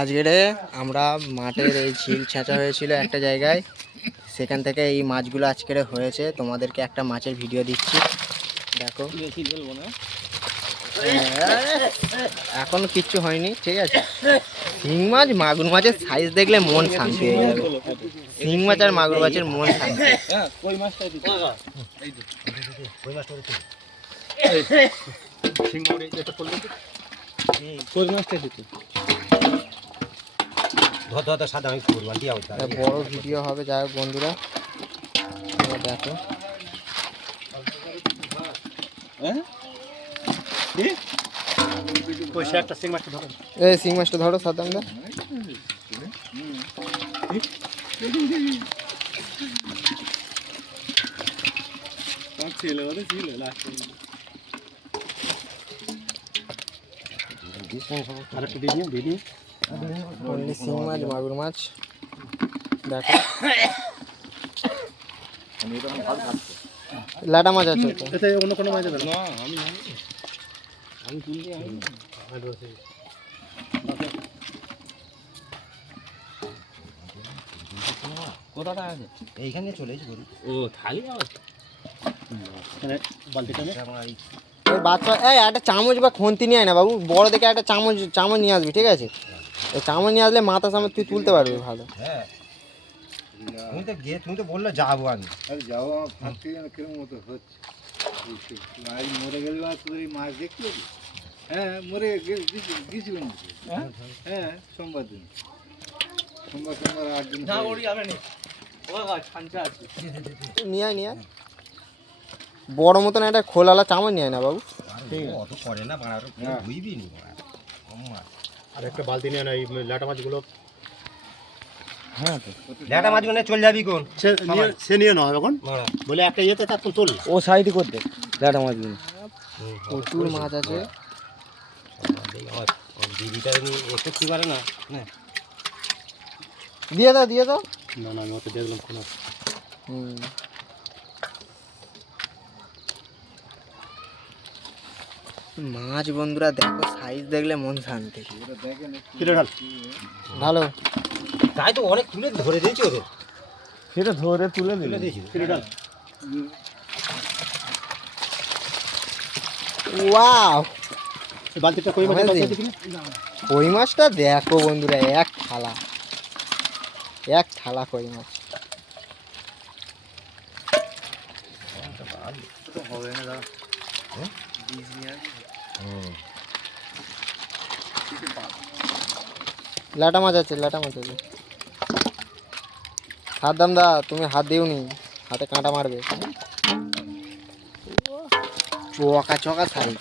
আজকের আমরা মাঠের এই ঝিল ছেঁচা হয়েছিল একটা জায়গায়, সেখান থেকে এই মাছগুলো আজকের হয়েছে। তোমাদেরকে একটা মাছের ভিডিও দিচ্ছি, দেখো। এখনো কিচ্ছু হয়নি, ঠিক আছে। শিং মাছ মাগুর মাছের সাইজ দেখলে মন শান্তি হয়ে যাবে। শিং মাছ আর মাগুর মাছের মন শান্তি। বড় ভিডিও হবে, যাই হোক বন্ধুরা দেখো। এই শিং মাছটা ধরো সাদ্দামদা। শিং মাছ মাগুর মাছ দেখো। লাটা মাছ আছে, অন্য কোনো মাছ আছে না? আমি তুলছি, কোথাটা আছে এইখানে চলে এসে গরু। ও থালি আছে বালতিটা বাচ্চা। এই একটা চামচ বা খুন্তি নিয়ে আয় না বাবু, বড় দেখে একটা চামচ নিয়ে আসবি, ঠিক আছে? এই চামচ নিয়ে আসলে মাথা সামনে তুই তুলতে পারবি ভালো। হ্যাঁ তুমি তো বললে যাবো, আমি যাবো। আমার ফাঁকি কিরকম মতো হচ্ছে, মরে গেলে মাছ দেখতে। হ্যাঁ মরে গিয়েছিলাম। হ্যাঁ সোমবার দিন, সোমবার 8 দিন নিয়ে আয়। বড় মতন একটা খোলালা চামচ নিয়ে না বাবু। অত করে না, আর একটা বালতি নিয়ে না এই লাটা মাছগুলো। হ্যাঁ তো লাটা মাছগুলো চলে যাবি কোন সে নিয়ে নাও এখন বলে একটা ইয়েতে তার তো চল ও সাইডে করতে লাটা মাছগুলো। প্রচুর মাছ আছে। দিদিটা একটু কি পারে না, দিয়ে দাও। না আমি ওকে দেখলাম কোন। মাছ বন্ধুরা দেখো, সাইজ দেখলে মন শান্তি। ভালো তাই তো, অনেক তুলে ধরে দিয়েছি ওদের, সেটা ধরে তুলে দিয়েছি। ওয়াও, বালতিটা কই মাছটা দেখো বন্ধুরা, এক থালা কই মাছ। লাটা মাছ আছে। সাদ্দামদা তুমি হাত দিওনি, হাতে কাঁটা মারবে। চকা সাইজ।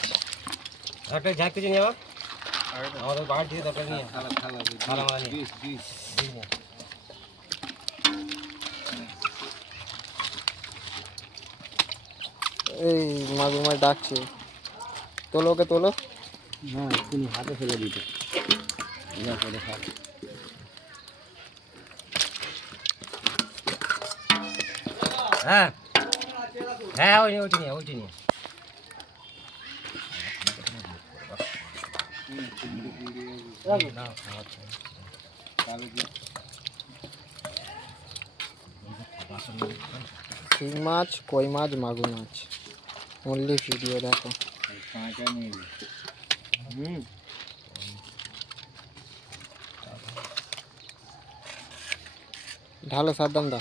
এই মাগুর মাছ ডাকছে, তোলো ওকে তোলো। না তুমি হাতে ফেলে দিতে। হ্যাঁ ওইটি নিয়ে শিং মাছ, কই মাছ, মাগুর মাছ অনলি ভিডিও দেখো। ঢালো সাদ্দামদা,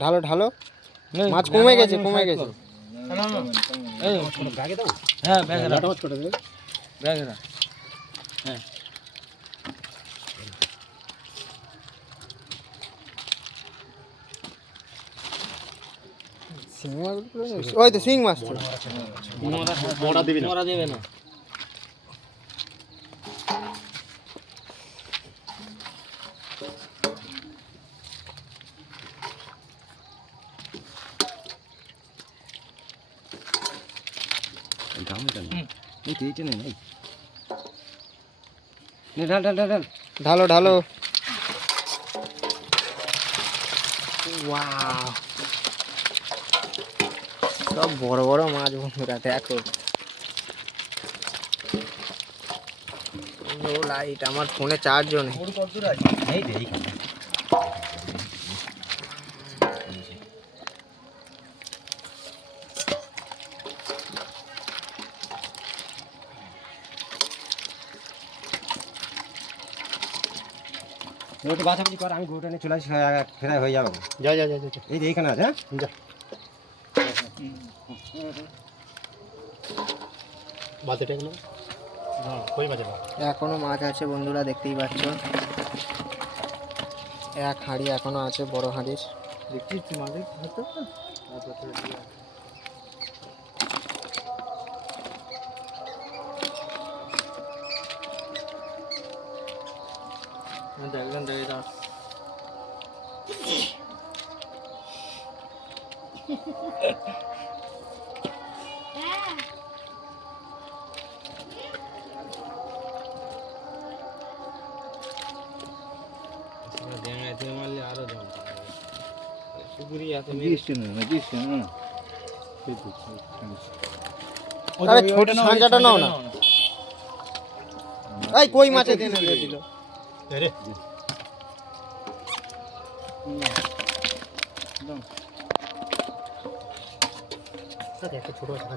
ঢালো। মাছ কমে গেছে। হ্যাঁ ওই তো শিং মাছ দেবে না। ঢালো। ওয়াও, সব বড় মাছ বন্ধুরা দেখো। লো লাইট, আমার ফোনে চার্জও নেই। এই যে এইখানে একটু বাছাবাছি কর, আমি গরুটা নিয়ে চলে আসি, ফেরাই হয়ে যাবে। যা যা যা যা। এই যে এইখানে আছে, হ্যাঁ যা। এখনো মাছ আছে বন্ধুরা, দেখতেই পাচ্ছ। এক হাঁড়ি এখনো আছে, বড় হাঁড়ির। দেখছিস মাঝে হতো দেখবেন দেখে দাও। আরে ছোট সাঁজাটা নাও না। এই কই মাছে টেনে দিল। একটা ছোট আছে,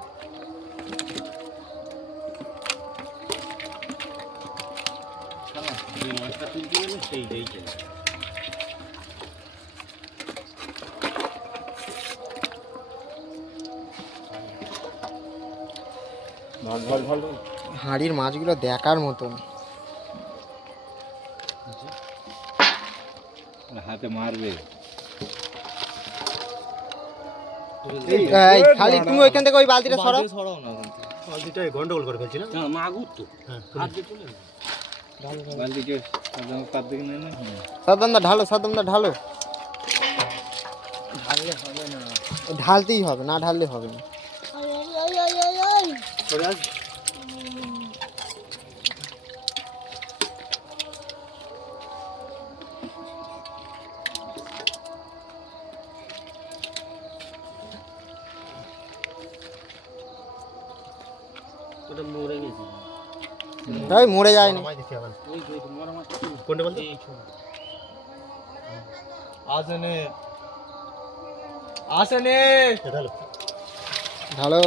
হাঁড়ির মাছগুলো দেখার মতন। হাতে মারবে। এই খালি তুমি ওইখান থেকে ওই বালতিটা সরাও। বালতিটাই গন্ডগোল করে ফেলছি না। মাগুর তো হ্যাঁ, হাত দিয়ে তুলে বালতিকে পাত দিকে নেই না। সাদ্দামদা ঢালো, সাদ্দামদা ঢালো। ঢাললে হবে না। ঢালতেই হবে, না ঢাললে হবে না। ওটা মরে গেছে। এই মরে যায়নি। ওই মরা মাছ কোনটা বলতো? আসেনে আসেনে ঢালো ঢালো।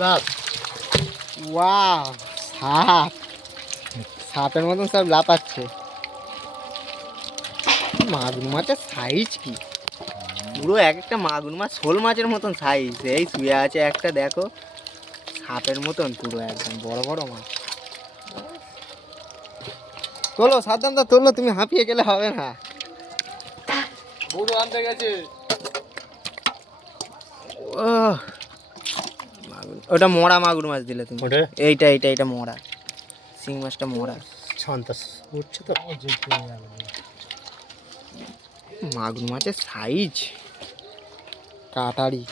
বাস। ওয়াও, সাপ। সাপের মতন সব লাফাচ্ছে। মাগুর মাছের সাইজ কি পুরো, এক একটা মাগুর মাছ শোল মাছের মতন সাইজ। এই শুয়ে আছে একটা, দেখো সাপের মতন পুরো, একদম বড় বড় মাছ। তোলো সাদ্দামদা তোলো, তুমি হাঁপিয়ে গেলে হবে না। বড় আনতে গেছে। ওটা মরা মাগুর মাছ দিলে তুমি। ওটা? এইটা মরা শিং মাছটা মরা। সন্তাস উঠছে তো। মাগুর মাছের সাইজ কাটারি।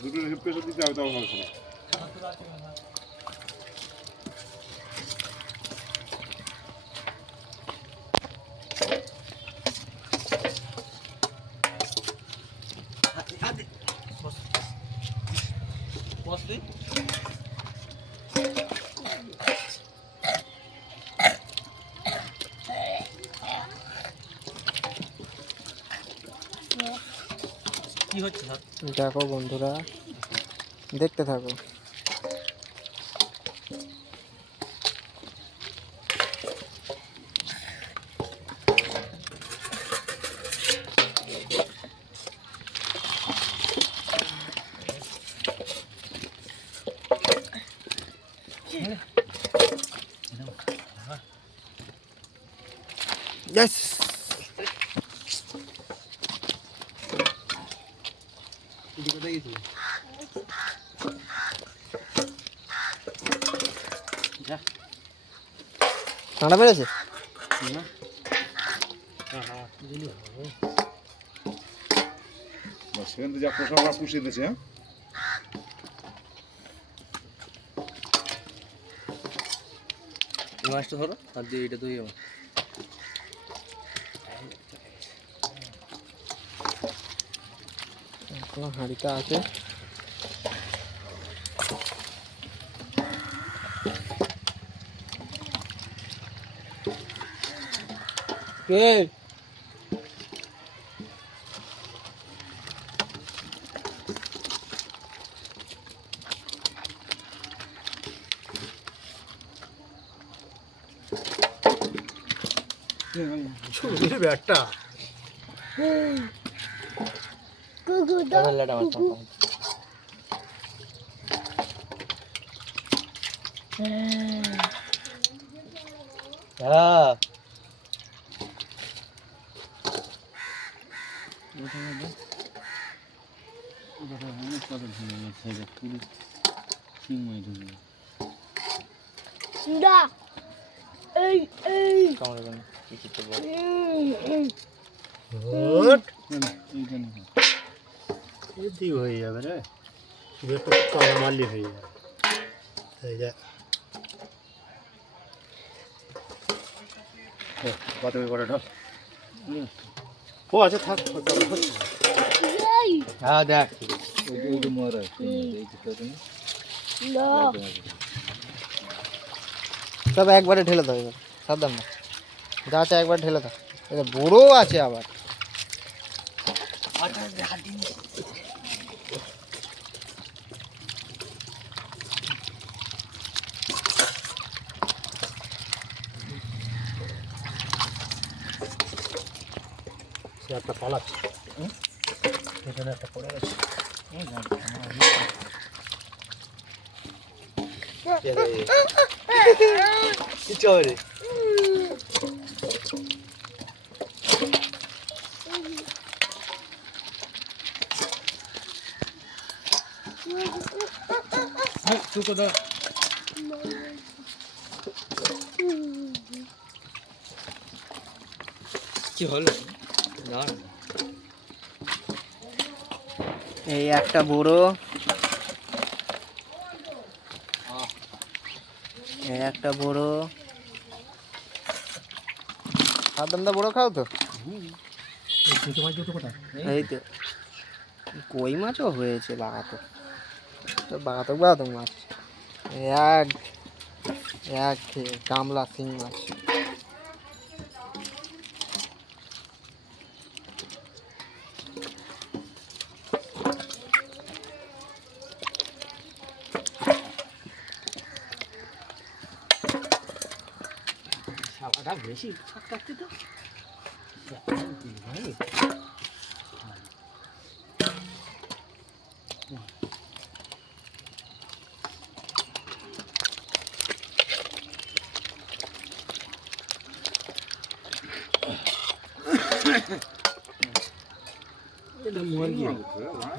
দুটো পেশা দিতে হবে তাও ভালো। কি হচ্ছে স্যার? দেখো বন্ধুরা, দেখতে থাকো। Yes. কাঁটা মেরেছে? সেখান থেকে যা পোষা পুষিয়ে দিয়েছে। হ্যাঁ এই মাছটা ধরো আর দিয়ে এটা ধুয়ে যাবো। এখনো হাঁড়িটা আছে। কে ব্যাটটা লেটা মাছ হ্যাঁ এদিক হয়ে যাবে রে, শুধু একটু কামড় মারলি হয়ে যাবে। এই যে বাতাবি করে ঢাল। ও আচ্ছা থাক, হ্যাঁ দেখ ওইটা মরা এইটা করে না সব একবারে ঢেলে দাও এবার, সাবধান না, যা আছে একবার ঢেলে দাও। এটা বড়ো আছে আবার। সে একটা পালাচ্ছে, এখানে একটা পড়ে গেছে। কিছু হবে রে তুই কোথায় কি হলো না এই একটা বড়, এই একটা বড়। সাবধানদা বড় খাও তো। এই তো কই মাছও হয়েছে, বাগাতো বাগাতক বাগাতক মাছ। এক এক গামলা শিং মাছ। বেশি কাটতে তো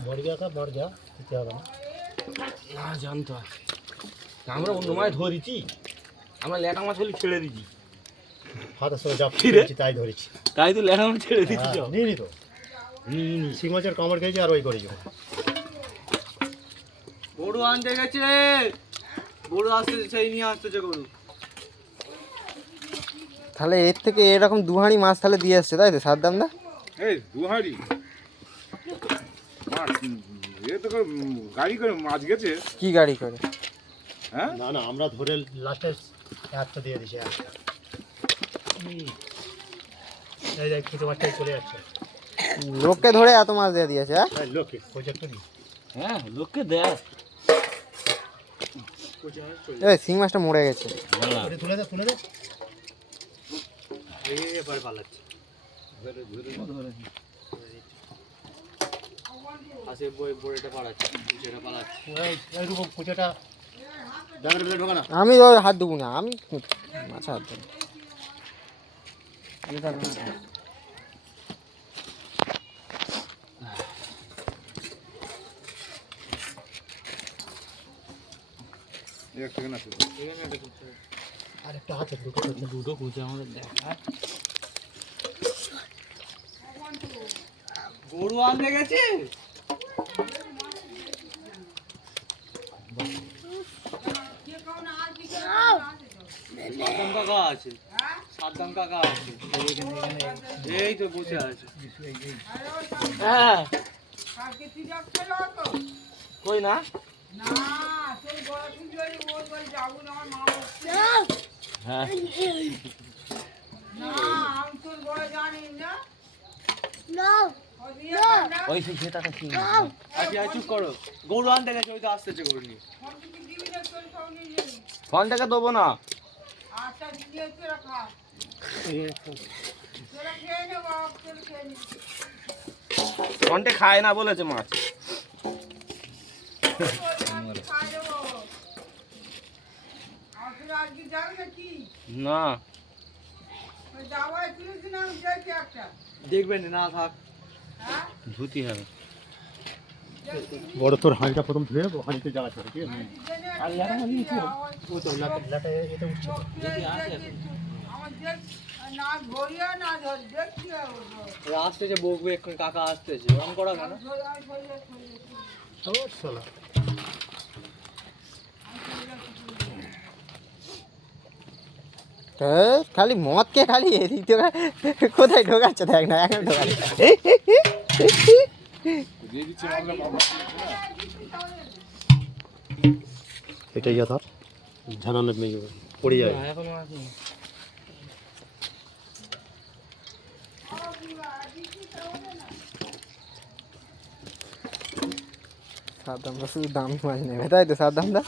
মর গিয়া তা মর গিয়া, খেতে হবে না। না জানতো আমরা অন্য মাছ ধরেছি, আমরা ল্যাটা মাছ হলে ছেড়ে দিচ্ছি, হাতের সঙ্গে যা কি রে? পেয়েছি তাই ধরেছি। তাই তো ল্যাটা মাছ ছেড়ে দিচ্ছি হ্যাঁ, নিয়ে নি তো শিং মাছের কামড় খেয়েছি আর ওই করেছি। গরু আনতে গেছে, গরু আসতে সেই নিয়ে আসতেছে গরু। তাহলে এর থেকে এরকম দুহাঁড়ি মাছ তাহলে দিয়ে আসছে, তাই তো সাবধানদা? এই দুহাড়ি মাছ, এ তো করে গাড়ি করে মাছ গেছে। কি গাড়ি করে? হ্যাঁ না না, আমরা ধরে লাস্টে একটা দিয়ে দিছি। এই যে ছোটো মাছটাই চলে যাচ্ছে। লোককে ধরে এত মাছ দিয়ে দিয়েছে? হ্যাঁ, তাই লোকে প্রজেক্ট নি। হ্যাঁ লোককে দেয়। এই শিং মাছটা মরে গেছে। তুলে দে, তুলে দে। এবার পালাচ্ছে। আসে বই বড়টা পালাচ্ছে, সেটা পালাচ্ছে। এইরকম কুচাটা ডাঙের বেলে ঢোকা না। আমি ওই হাত দেবো না, আমি মাছ হাত দেবো। এক সেকেন্ড আছে। আরেকটা আছে দুটো কুচে আমাদের দেখা গরু আনতে গেছে। সাদ্দাম কাকা আছে, সাদ্দাম কাকা আছে, এই তো বসে আছে। হ্যাঁ কই না হ্যাঁ ওই সেটাটা কি আচ্ছা চুপ করো, গরু আনতে গেছে, ওই তো আসতেছে গরু নিয়ে। ফোনটাকে দেবো না ফোনটা খায় না বলেছে মাছ না দেখবেন না থাক, ধুতি হবে বড় তোর হাঁড়িটা প্রথম ধুয়ে হাঁড়িতে যা আছে ঠিক আছে আর ইয়াটা নিয়েছি ওই তো লাটা এটা উঠছে আসতেছে বকবু, এখন কাকা আসতেছে, ওরকম করা কেন? ও শালা খালি মদকে খালি এদিক থেকে কোথায় ঢোকাচ্ছে দেখ না, এখন ঢোকাচ্ছে। দিয়ে দিচ্ছে আমরা বাবা এটা ইয়া ধর ঝানানো মেয়ে পড়ে যায় এখনো আছে সাদ্দামদা শুধু দামি মাছ নেবে, তাই তো সাদ্দামদা?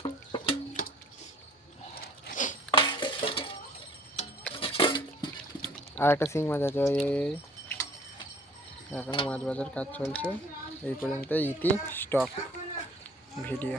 আর একটা শিং মাছ আছে, ওই এখনো মাছ বাজার কাজ চলছে। এই পর্যন্ত ইতি স্টপ ভিডিও।